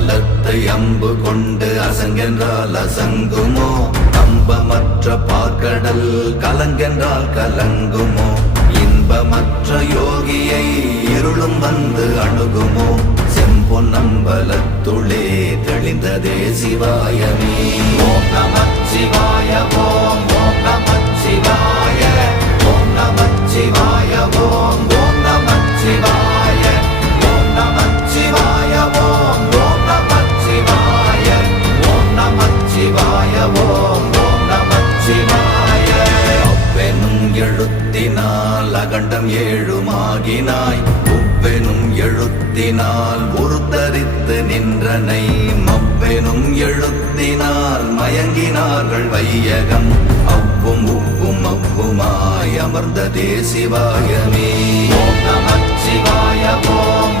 பலத்தை அம்பு கொண்டு அசங்கென்றால் அசங்குமோ? நம்பமற்ற பார்க்கடல் கலங்கென்றால் கலங்குமோ? இன்பமற்ற யோகியை இருளும் வந்து அணுகுமோ? செம்பொன்னம்பலத்துளே தெளிந்ததே சிவாயமே. ஓம் நமச்சிவாய ஓம் ஓம் நமச்சிவாய ஓம் நமச்சிவாய ஓம் ஓம் நமச்சிவாய ஓம் நமச்சிவாய ஓம் ஓம் நமச்சிவாய ஓம் நமச்சிவாய ஓம் ஓம் நமச்சிவாய. அவ்வெனும் எழுத்தினால் அகண்டம் ஏழுமாகினாய், உவ்வெனும் எழுத்தினால் உருத்தரித்து நின்றனை, மவ்வெனும் எழுத்தினால் மயங்கினார்கள் வையகம், அவ்வும் உவ்வும் அவ்வுமாய் அமர்ந்ததே சிவாயமே. ஓம் நமச்சிவாய ஓம்